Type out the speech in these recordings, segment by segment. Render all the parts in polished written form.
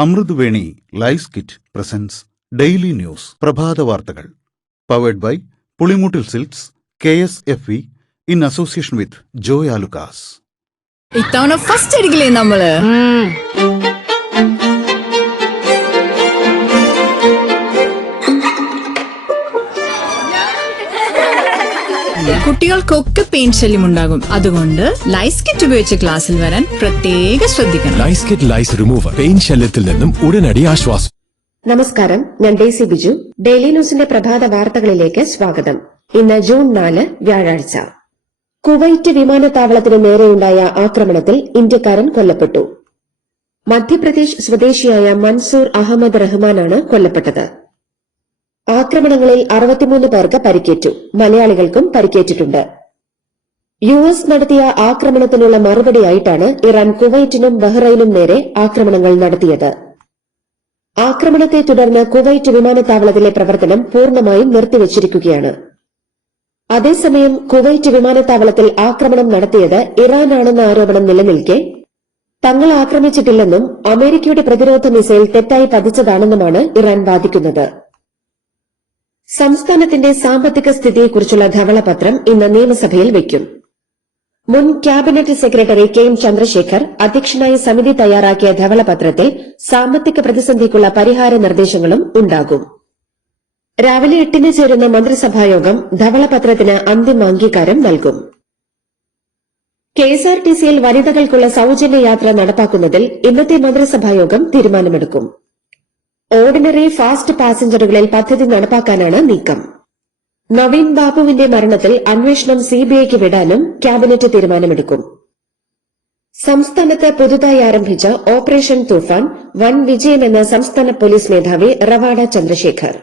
അമൃതവേണി ലൈസ് കിറ്റ് presents daily news പ്രഭാത വാർത്തകൾ powered by Pulimoottil silks KSFE in association with Joy Alukkas. ഇത്തവണ ഫസ്റ്റ് അടിക്കില്ലേ നമ്മള്? കുട്ടികൾക്കൊക്കെ പെയിൻ ശല്യം ഉണ്ടാകും. അതുകൊണ്ട് ലൈസ് കിറ്റ് ഉപയോഗിച്ച് ക്ലാസ്സിൽ വരാൻ പ്രത്യേക ശ്രദ്ധിക്കണം. ലൈസ് കിറ്റ് ലൈസ് റിമൂവർ പെയിൻ ശല്യത്തിൽ നിന്നും ഉടനടി ആശ്വാസം. നമസ്കാരം, ഞാൻ ഡേസി ബിജു. ഡെയിലി ന്യൂസിന്റെ പ്രഭാത വാർത്തകളിലേക്ക് സ്വാഗതം. ഇന്ന് ജൂൺ 4 വ്യാഴാഴ്ച. കുവൈറ്റ് വിമാനത്താവളത്തിന് നേരെയുണ്ടായ ആക്രമണത്തിൽ ഇന്ത്യക്കാരൻ കൊല്ലപ്പെട്ടു. മധ്യപ്രദേശ് സ്വദേശിയായ മൻസൂർ അഹമ്മദ് റഹ്മാനാണ് കൊല്ലപ്പെട്ടത്. ആക്രമണങ്ങളിൽ 63 പേർക്ക് പരിക്കേറ്റു. മലയാളികൾക്കും പരിക്കേറ്റിട്ടുണ്ട്. US നടത്തിയ ആക്രമണത്തിനുള്ള മറുപടിയായിട്ടാണ് ഇറാൻ കുവൈറ്റിനും ബഹ്റൈനും നേരെ ആക്രമണങ്ങൾ നടത്തിയത്. ആക്രമണത്തെ തുടർന്ന് കുവൈറ്റ് വിമാനത്താവളത്തിലെ പ്രവർത്തനം പൂർണ്ണമായും നിർത്തിവച്ചിരിക്കുകയാണ്. അതേസമയം കുവൈറ്റ് വിമാനത്താവളത്തിൽ ആക്രമണം നടത്തിയത് ഇറാനാണെന്ന ആരോപണം നിലനിൽക്കെ തങ്ങൾ ആക്രമിച്ചിട്ടില്ലെന്നും അമേരിക്കയുടെ പ്രതിരോധ മിസൈൽ തെറ്റായി പതിച്ചതാണെന്നുമാണ് ഇറാൻ വാദിക്കുന്നത്. സംസ്ഥാനത്തിന്റെ സാമ്പത്തിക സ്ഥിതിയെക്കുറിച്ചുള്ള ധവളപത്രം ഇന്ന് നിയമസഭയിൽ വയ്ക്കും. മുൻ ക്യാബിനറ്റ് സെക്രട്ടറി KM ചന്ദ്രശേഖർ അധ്യക്ഷനായ സമിതി തയ്യാറാക്കിയ ധവളപത്രത്തിൽ സാമ്പത്തിക പ്രതിസന്ധിക്കുള്ള പരിഹാര നിർദ്ദേശങ്ങളും ഉണ്ടാകും. രാവിലെ 8 ചേരുന്ന മന്ത്രിസഭായോഗം ധവളപത്രത്തിന് അന്തിമ അംഗീകാരം നൽകും. KSRTCയിൽ വനിതകൾക്കുള്ള സൌജന്യ യാത്ര നടപ്പാക്കുന്നതിൽ ഇന്നത്തെ മന്ത്രിസഭായോഗം തീരുമാനമെടുക്കും. ഓർഡിനറി ഫാസ്റ്റ് പാസഞ്ചറുകളിൽ പദ്ധതി നടപ്പാക്കാനാണ് നീക്കം. നവീൻ ബാബുവിന്റെ മരണത്തിൽ അന്വേഷണം CBIക്ക് വിടാനും ക്യാബിനറ്റ് തീരുമാനമെടുക്കും. സംസ്ഥാനത്ത് പുതുതായി ആരംഭിച്ച ഓപ്പറേഷൻ തൂഫാൻ വൻ വിജയമെന്ന് സംസ്ഥാന പോലീസ് മേധാവി റവാഡ ചന്ദ്രശേഖർ.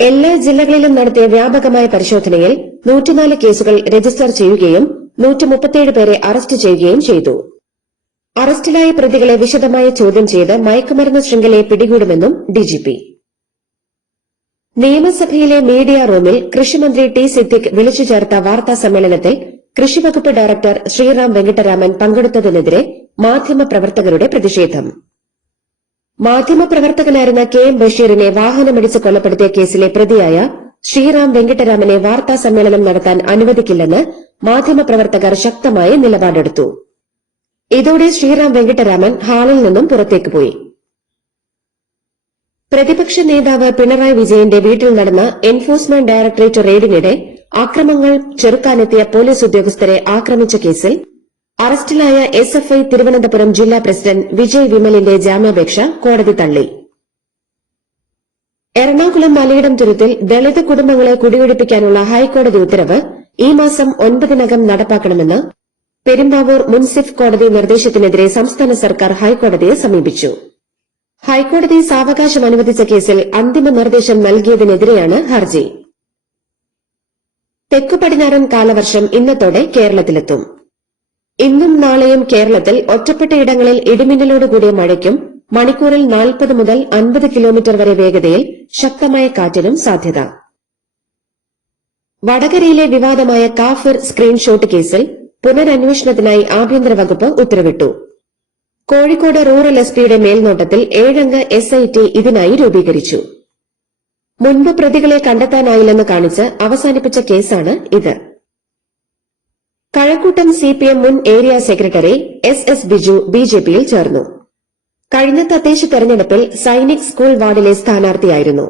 എല്ലാ ജില്ലകളിലും നടത്തിയ വ്യാപകമായ പരിശോധനയിൽ 104 കേസുകൾ രജിസ്റ്റർ ചെയ്യുകയും 137 പേരെ അറസ്റ്റ് ചെയ്യുകയും ചെയ്തു. അറസ്റ്റിലായ പ്രതികളെ വിശദമായി ചോദ്യം ചെയ്ത് മയക്കുമരുന്ന് ശൃംഖലയെ പിടികൂടുമെന്നും DGP. നിയമസഭയിലെ മീഡിയ റൂമിൽ കൃഷിമന്ത്രി T സിദ്ദിഖ് വിളിച്ചു ചേർത്ത വാർത്താ സമ്മേളനത്തിൽ കൃഷിവകുപ്പ് ഡയറക്ടർ ശ്രീറാം വെങ്കിട്ടരാമൻ പങ്കെടുത്തതിനെതിരെ മാധ്യമപ്രവർത്തകരുടെ പ്രതിഷേധം. മാധ്യമപ്രവർത്തകനായിരുന്ന KM ബഷീറിനെ വാഹനമിടിച്ച് കൊലപ്പെടുത്തിയ കേസിലെ പ്രതിയായ ശ്രീറാം വെങ്കിട്ടരാമനെ വാർത്താ സമ്മേളനം നടത്താൻ അനുവദിക്കില്ലെന്ന് മാധ്യമപ്രവർത്തകർ ശക്തമായ നിലപാടെടുത്തു. ഇതോടെ ശ്രീറാം വെങ്കിട്ടരാമൻ ഹാളിൽ നിന്നും പുറത്തേക്ക് പോയി. പ്രതിപക്ഷ നേതാവ് പിണറായി വിജയന്റെ വീട്ടിൽ നടന്ന എൻഫോഴ്സ്മെന്റ് ഡയറക്ടറേറ്റ് റെയ്ഡിനിടെ അക്രമങ്ങൾ ചെറുക്കാനെത്തിയ പോലീസ് ഉദ്യോഗസ്ഥരെ ആക്രമിച്ച കേസിൽ അറസ്റ്റിലായ SFI തിരുവനന്തപുരം ജില്ലാ പ്രസിഡന്റ് വിജയ് വിമലിന്റെ ജാമ്യാപേക്ഷ കോടതി തള്ളി. എറണാകുളം മലയിടം തുരുത്തിൽ ദളിത് കുടുംബങ്ങളെ കുടിയൊഴിപ്പിക്കാനുള്ള ഹൈക്കോടതി ഉത്തരവ് ഈ മാസം 9-നകം നടപ്പാക്കണമെന്ന് പെരുമ്പാവൂർ മുൻസിഫ് കോടതി നിർദ്ദേശത്തിനെതിരെ സംസ്ഥാന സർക്കാർ ഹൈക്കോടതിയെ സമീപിച്ചു. ഹൈക്കോടതി സാവകാശം അനുവദിച്ച കേസിൽ അന്തിമ നിർദ്ദേശം നൽകിയതിനെതിരെയാണ് ഹർജി. തെക്കു പടിഞ്ഞാറൻ കാലവർഷം ഇന്നത്തോടെ കേരളത്തിലെത്തും. ഇന്നും നാളെയും കേരളത്തിൽ ഒറ്റപ്പെട്ടയിടങ്ങളിൽ ഇടിമിന്നലോടുകൂടിയ മഴയ്ക്കും മണിക്കൂറിൽ 40 മുതൽ 50 കിലോമീറ്റർ വരെ വേഗതയിൽ ശക്തമായ കാറ്റിനും സാധ്യത. വടകരയിലെ വിവാദമായ കാഫിർ സ്ക്രീൻഷോട്ട് കേസിൽ പുനരന്വേഷണത്തിനായി ആഭ്യന്തര വകുപ്പ് ഉത്തരവിട്ടു. കോഴിക്കോട് റൂറൽ SPയുടെ മേൽനോട്ടത്തിൽ 7-അംഗ SIT ഇതിനായി രൂപീകരിച്ചു. മുൻപ് പ്രതികളെ കണ്ടെത്താനായില്ലെന്ന് കാണിച്ച് അവസാനിപ്പിച്ച കേസാണ് ഇത്. കഴക്കൂട്ടം CPM മുൻ ഏരിയ സെക്രട്ടറി SS ബിജു BJPയിൽ ചേർന്നു. കഴിഞ്ഞ തദ്ദേശ തെരഞ്ഞെടുപ്പിൽ സൈനിക് സ്കൂൾ വാർഡിലെ സ്ഥാനാർത്ഥിയായിരുന്നു.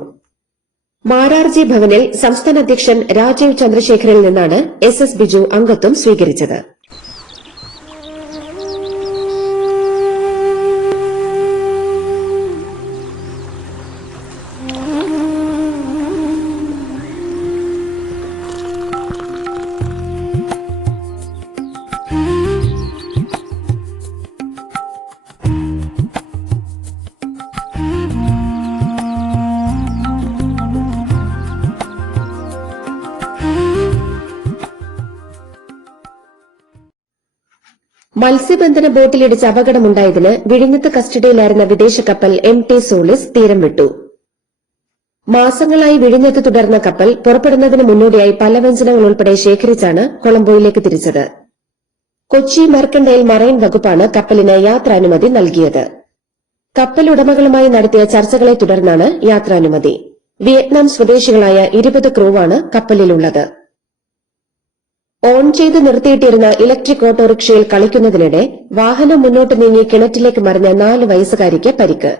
മാരാർജി ഭവനിൽ സംസ്ഥാന അധ്യക്ഷൻ രാജീവ് ചന്ദ്രശേഖറിൽ നിന്നാണ് SS ബിജു അംഗത്വം സ്വീകരിച്ചത്. മത്സ്യബന്ധന ബോട്ടിലിടിച്ച് അപകടമുണ്ടായതിന് വിഴിഞ്ഞത്ത് കസ്റ്റഡിയിലായിരുന്ന വിദേശ കപ്പൽ MT സോളിസ് തീരം വിട്ടു. മാസങ്ങളായി വിഴിഞ്ഞത്ത് തുടർന്ന കപ്പൽ പുറപ്പെടുന്നതിന് മുന്നോടിയായി പലവ്യഞ്ജനങ്ങൾ ഉൾപ്പെടെ ശേഖരിച്ചാണ് കൊളംബോയിലേക്ക് തിരിച്ചത്. കൊച്ചി മെർക്കന്റൈൽ മറൈൻ വകുപ്പാണ് കപ്പലിന് യാത്രാനുമതി നൽകിയത്. കപ്പലുടമകളുമായി നടത്തിയ ചർച്ചകളെ തുടർന്നാണ് യാത്രാനുമതി. വിയറ്റ്നാം സ്വദേശികളായ 20 ക്രൂവാണ് കപ്പലിലുള്ളത്. ഓൺ ചെയ്ത് നിർത്തിയിട്ടിരുന്ന ഇലക്ട്രിക് ഓട്ടോറിക്ഷയിൽ കളിക്കുന്നതിനിടെ വാഹനം മുന്നോട്ട് നീങ്ങി കിണറ്റിലേക്ക് മറിഞ്ഞ 4 വയസ്സുകാരിക്ക് പരിക്ക്.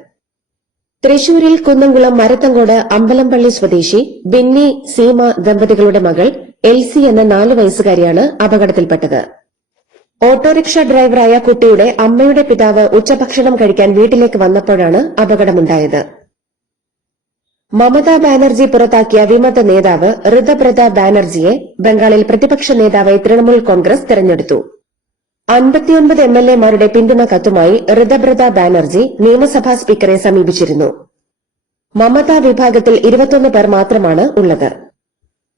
തൃശൂരിൽ കുന്നംകുളം മരത്തങ്കോട് അമ്പലംപള്ളി സ്വദേശി ബിന്നി സീമ ദമ്പതികളുടെ മകൾ എൽസി എന്ന 4 വയസ്സുകാരിയാണ് അപകടത്തിൽപ്പെട്ടത്. ഓട്ടോറിക്ഷ ഡ്രൈവറായ കുട്ടിയുടെ അമ്മയുടെ പിതാവ് ഉച്ചഭക്ഷണം കഴിക്കാൻ വീട്ടിലേക്ക് വന്നപ്പോഴാണ് അപകടമുണ്ടായത്. മമതാ ബാനർജി പുറത്താക്കിയ വിമത നേതാവ് ഋതബ്രത ബാനർജിയെ ബംഗാളിൽ പ്രതിപക്ഷ നേതാവായി തൃണമൂൽ കോൺഗ്രസ് തെരഞ്ഞെടുത്തു. 59 എംഎൽഎമാരുടെ പിന്തുണ കത്തുമായി ഋതബ്രത ബാനർജി നിയമസഭാ സ്പീക്കറെ സമീപിച്ചിരുന്നു. മമതാ വിഭാഗത്തിൽ 21 പേർ മാത്രമാണ് ഉള്ളത്.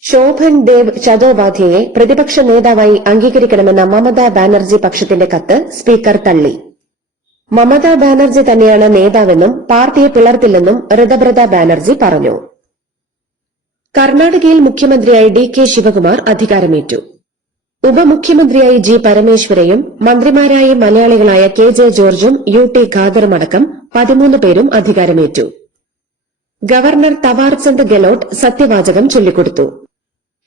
ശോഭൻ ദേവ് ചതോപാധ്യയെ പ്രതിപക്ഷ നേതാവായി അംഗീകരിക്കണമെന്ന മമതാ ബാനർജി പക്ഷത്തിന്റെ കത്ത് സ്പീക്കർ തള്ളി. മമതാ ബാനർജി തന്നെയാണ് നേതാവെന്നും പാർട്ടിയെ പിളർത്തില്ലെന്നും ഋതബ്രത ബാനർജി പറഞ്ഞു. കർണാടകയിൽ മുഖ്യമന്ത്രിയായി ഡി.കെ. ശിവകുമാർ അധികാരമേറ്റു. ഉപമുഖ്യമന്ത്രിയായി ജി. പരമേശ്വരയും മന്ത്രിമാരായി മലയാളികളായ കെ. ജെ. ജോർജും യു.ടി. ഖാദറും അടക്കം 13 പേരും അധികാരമേറ്റു. ഗവർണർ തവാർചന്ദ് ഗെലോട്ട് സത്യവാചകം ചൊല്ലിക്കൊടുത്തു.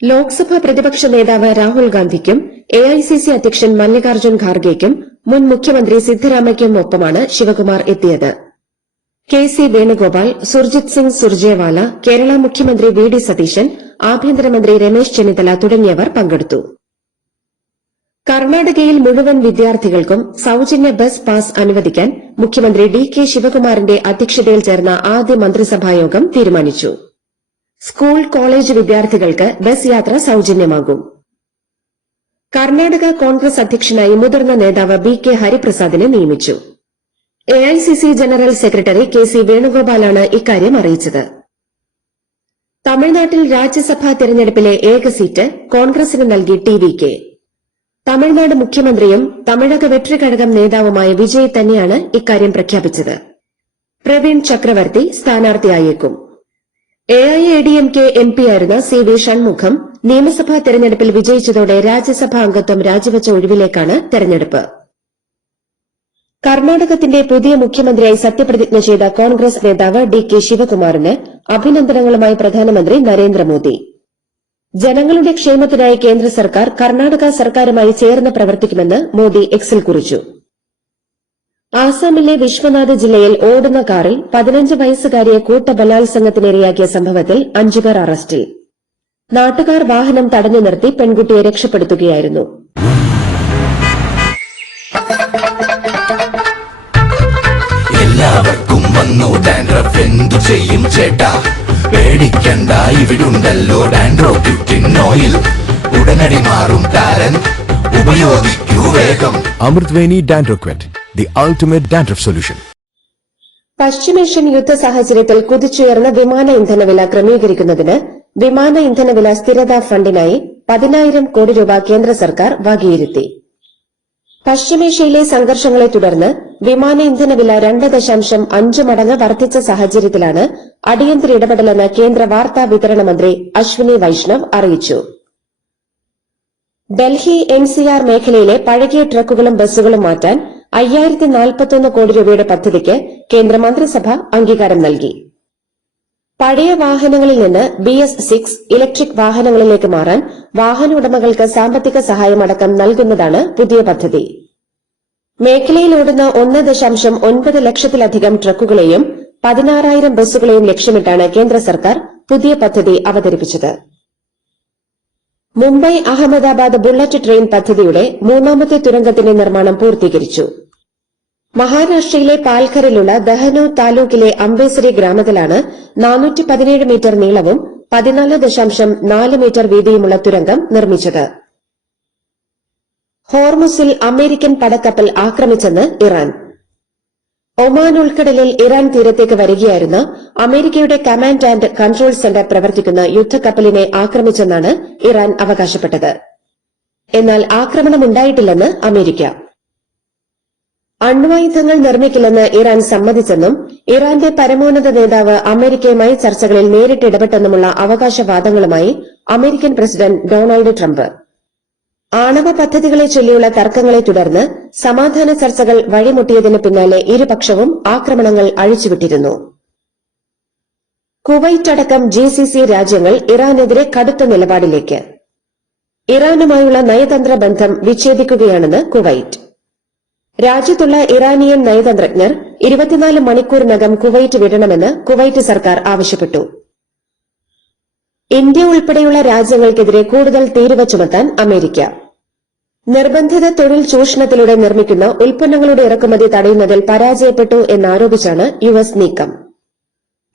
ലോക്സഭാ പ്രതിപക്ഷ നേതാവ് രാഹുൽ ഗാന്ധിക്കും എഐസിസി അധ്യക്ഷൻ മല്ലികാർജ്ജുൻ ഖാർഗെയ്ക്കും മുൻ മുഖ്യമന്ത്രി സിദ്ധരാമയ്ക്കും ഒപ്പമാണ് ശിവകുമാർ എത്തിയത്. കെ. സി. വേണുഗോപാൽ, സുർജിത് സിംഗ് സുർജേവാല, കേരള മുഖ്യമന്ത്രി വി. ഡി. സതീശൻ, ആഭ്യന്തരമന്ത്രി രമേശ് ചെന്നിത്തല തുടങ്ങിയവർ പങ്കെടുത്തു. കർണാടകയിൽ മുഴുവൻ വിദ്യാർത്ഥികൾക്കും സൌജന്യ ബസ് പാസ് അനുവദിക്കാൻ മുഖ്യമന്ത്രി ഡി.കെ. ശിവകുമാറിന്റെ അധ്യക്ഷതയിൽ ചേർന്ന ആദ്യ മന്ത്രിസഭായോഗം തീരുമാനിച്ചു. സ്കൂൾ കോളേജ് വിദ്യാർത്ഥികൾക്ക് ബസ് യാത്ര സൌജന്യമാകും. കർണാടക കോൺഗ്രസ് അധ്യക്ഷനായി മുതിർന്ന നേതാവ് ബി. കെ. ഹരിപ്രസാദിനെ നിയമിച്ചു. AICC general secretary K. C. വേണുഗോപാലാണ് ഇക്കാര്യം അറിയിച്ചത്. തമിഴ്നാട്ടിൽ രാജ്യസഭാ തെരഞ്ഞെടുപ്പിലെ ഏക സീറ്റ് കോൺഗ്രസിന് നൽകി ടി.വി.കെ. തമിഴ്നാട് മുഖ്യമന്ത്രിയും തമിഴക വെട്രിക്കഴകം നേതാവുമായ വിജയ് തന്നെയാണ് ഇക്കാര്യം പ്രഖ്യാപിച്ചത്. പ്രവീൺ ചക്രവർത്തി സ്ഥാനാർത്ഥിയായേക്കും. എഐഎഡിഎംകെ എംപിയായിരുന്ന സി. വി. ഷൺമുഖം നിയമസഭാ തെരഞ്ഞെടുപ്പിൽ വിജയിച്ചതോടെ രാജ്യസഭാ അംഗത്വം രാജിവച്ച ഒഴിവിലേക്കാണ് തെരഞ്ഞെടുപ്പ്. കർണാടകത്തിന്റെ പുതിയ മുഖ്യമന്ത്രിയായി സത്യപ്രതിജ്ഞ ചെയ്ത കോൺഗ്രസ് നേതാവ് ഡി.കെ. ശിവകുമാറിന് അഭിനന്ദനങ്ങളുമായി പ്രധാനമന്ത്രി നരേന്ദ്രമോദി. ജനങ്ങളുടെ ക്ഷേമത്തിനായി കേന്ദ്ര സർക്കാർ കർണാടക സർക്കാരുമായി ചേർന്ന് പ്രവർത്തിക്കുമെന്ന് മോദി എക്സിൽ കുറിച്ചു. ആസാമിലെ വിശ്വനാഥ് ജില്ലയിൽ ഓടുന്ന കാറിൽ 15 വയസ്സുകാരിയെ കൂട്ടബലാത്സംഗത്തിനിരയാക്കിയ സംഭവത്തിൽ 5 പേർ അറസ്റ്റിൽ. നാട്ടുകാർ വാഹനം തടഞ്ഞു നിർത്തി പെൺകുട്ടിയെ രക്ഷപ്പെടുത്തുകയായിരുന്നു. എല്ലാവർക്കും വന്നു ഡാൻഡ്രഫ്, എന്തു ചെയ്യും ചേട്ടാ? പേടിക്കണ്ട, ഇവിടുണ്ടല്ലോ ഡാൻഡ്രോക്യൂറ്റിൻ ഓയിൽ. ഉടനടി മാറും താരൻ, ഉപയോഗിക്കൂ വേഗം. അമൃത്വേനി ഡാൻഡ്രോക്വറ്റ്, the ultimate dandruff solution. പശ്ചിമേഷ്യൻ യുദ്ധ സാഹചര്യത്തിൽ കുതിച്ചുയർന്ന വിമാന ഇന്ധനവില ക്രമീകരിക്കുന്നതിന് വിമാന ഇന്ധനവില സ്ഥിരതാ ഫണ്ടിനായി 10,000 കോടി രൂപ കേന്ദ്ര സർക്കാർ വകയിരുത്തി. പശ്ചിമേഷ്യയിലെ സംഘർഷങ്ങളെ തുടർന്ന് വിമാന ഇന്ധനവില 2.5 മടങ്ങ് വർദ്ധിച്ച സാഹചര്യത്തിലാണ് അടിയന്തര ഇടപെടലെന്ന് കേന്ദ്ര വാർത്താ വിതരണ മന്ത്രി അശ്വിനി വൈഷ്ണവ് അറിയിച്ചു. ഡൽഹി എൻസിആർ മേഖലയിലെ പഴകിയ ട്രക്കുകളും ബസ്സുകളും മാറ്റാൻ 5041 കോടി രൂപയുടെ പദ്ധതിക്ക് കേന്ദ്രമന്ത്രിസഭ അംഗീകാരം നൽകി. പഴയ വാഹനങ്ങളിൽ നിന്ന് BS6 ഇലക്ട്രിക് വാഹനങ്ങളിലേക്ക് മാറാൻ വാഹന ഉടമകൾക്ക് സാമ്പത്തിക സഹായമടക്കം നൽകുന്നതാണ് പുതിയ പദ്ധതി. മേഖലയിൽ ഓടുന്ന 1.9 ലക്ഷത്തിലധികം ട്രക്കുകളെയും 16,000 ബസ്സുകളെയും ലക്ഷ്യമിട്ടാണ് കേന്ദ്ര സർക്കാർ പുതിയ പദ്ധതി അവതരിപ്പിച്ചത്. മുംബൈ അഹമ്മദാബാദ് ബുള്ളറ്റ് ട്രെയിൻ പദ്ധതിയുടെ 3ാമത്തെ തുരങ്കത്തിന്റെ നിർമ്മാണം പൂർത്തീകരിച്ചു. മഹാരാഷ്ട്രയിലെ പാൽഘറിലുള്ള ദഹനു താലൂക്കിലെ അംബേസരി ഗ്രാമത്തിലാണ് 417 മീറ്റർ നീളവും 14.4 മീറ്റർ വീതിയുമുള്ള തുരങ്കം നിർമ്മിച്ചത്. ഹോർമുസിൽ അമേരിക്കൻ പടക്കപ്പൽ ആക്രമിച്ചെന്ന് ഇറാൻ. ഒമാൻ ഉൾക്കടലിൽ ഇറാൻ തീരത്തേക്ക് വരികയായിരുന്ന അമേരിക്കയുടെ കമാൻഡ് ആൻഡ് കൺട്രോൾ സെന്റർ പ്രവർത്തിക്കുന്ന യുദ്ധക്കപ്പലിനെ ആക്രമിച്ചെന്നാണ് ഇറാൻ അവകാശപ്പെട്ടത്. എന്നാൽ ആക്രമണമുണ്ടായിട്ടില്ലെന്ന് അമേരിക്ക. അണ്വായുധങ്ങൾ നിർമ്മിക്കില്ലെന്ന് ഇറാൻ സമ്മതിച്ചെന്നും ഇറാന്റെ പരമോന്നത നേതാവ് അമേരിക്കയുമായി ചർച്ചകളിൽ നേരിട്ട് ഇടപെട്ടെന്നുമുള്ള അവകാശവാദങ്ങളുമായി അമേരിക്കൻ പ്രസിഡന്റ് ഡൊണാൾഡ് ട്രംപ്. ആണവ പദ്ധതികളെ ചൊല്ലിയുള്ള തർക്കങ്ങളെ തുടർന്ന് സമാധാന ചർച്ചകൾ വഴിമുട്ടിയതിന് പിന്നാലെ ഇരുപക്ഷവും ആക്രമണങ്ങൾ അഴിച്ചുവിട്ടിരുന്നു. കുവൈറ്റ് അടക്കം GCC രാജ്യങ്ങൾ ഇറാനെതിരെ കടുത്ത നിലപാടിലേക്ക്. ഇറാനുമായുള്ള നയതന്ത്ര ബന്ധം വിച്ഛേദിക്കുകയാണെന്ന് കുവൈറ്റ്. രാജ്യത്തുള്ള ഇറാനിയൻ നയതന്ത്രജ്ഞർ 24 മണിക്കൂറിനകം കുവൈറ്റ് വിടണമെന്ന് കുവൈറ്റ് സർക്കാർ ആവശ്യപ്പെട്ടു. ഇന്ത്യ ഉൾപ്പെടെയുള്ള രാജ്യങ്ങൾക്കെതിരെ കൂടുതൽ തീരുവ ചുമത്താൻ അമേരിക്ക. നിർബന്ധിത തൊഴിൽ ചൂഷണത്തിലൂടെ നിർമ്മിക്കുന്ന ഉൽപ്പന്നങ്ങളുടെ ഇറക്കുമതി തടയുന്നതിൽ പരാജയപ്പെട്ടു എന്നാരോപിച്ചാണ് US നീക്കം.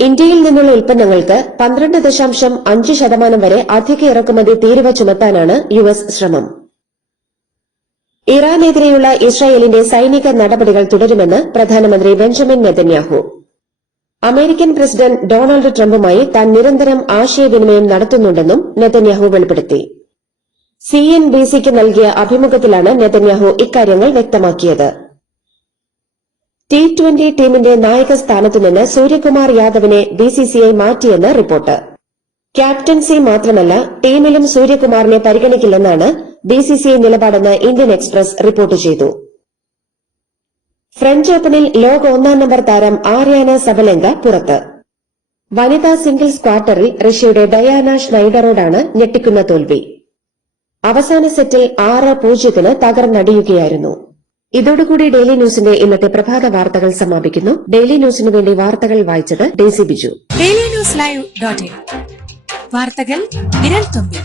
ഇന്ത്യയിൽ നിന്നുള്ള ഉൽപ്പന്നങ്ങൾക്ക് 12.5% വരെ അധിക ഇറക്കുമതി തീരുവ ചുമത്താനാണ് US ശ്രമം. ഇറാനെതിരെയുള്ള ഇസ്രായേലിന്റെ സൈനിക നടപടികൾ തുടരുമെന്ന് പ്രധാനമന്ത്രി Benjamin Netanyahu. American president Donald ട്രംപുമായി താൻ നിരന്തരം ആശയവിനിമയം നടത്തുന്നുണ്ടെന്നും നെതന്യാഹു വെളിപ്പെടുത്തി. CNBCക്ക് നൽകിയ അഭിമുഖത്തിലാണ് നെതന്യാഹു ഇക്കാര്യങ്ങൾ വ്യക്തമാക്കിയത്. T20 ടീമിന്റെ നായക സ്ഥാനത്തുനിന്ന് സൂര്യകുമാർ യാദവിനെ BCCI മാറ്റിയെന്ന് റിപ്പോർട്ട്. ക്യാപ്റ്റൻസി മാത്രമല്ല, ടീമിലും സൂര്യകുമാറിനെ പരിഗണിക്കില്ലെന്നാണ് BCCI നിലപാടെന്ന് ഇന്ത്യൻ എക്സ്പ്രസ് റിപ്പോർട്ട് ചെയ്തു. ഫ്രഞ്ച് ഓപ്പണിൽ ലോക 1-ാം നമ്പർ താരം ആര്യാന സബലെങ്ക പുറത്ത്. വനിതാ സിംഗിൾസ് ക്വാർട്ടറിൽ റഷ്യയുടെ ഡയാന ഷ്നൈഡറോടാണ് ഞെട്ടിക്കുന്ന തോൽവി. അവസാന സെറ്റിൽ 6-0 തകർന്നടിയുകയായിരുന്നു. ഇതോടുകൂടി ഡെയിലി ന്യൂസിന്റെ ഇന്നത്തെ പ്രഭാത വാർത്തകൾ സമാപിക്കുന്നു. ഡെയിലി ന്യൂസിനു വേണ്ടി വാർത്തകൾ വായിച്ചത് Daisy Biju. Daily news live .in വാർത്തകൾ വിരൽ തുമ്പിൽ.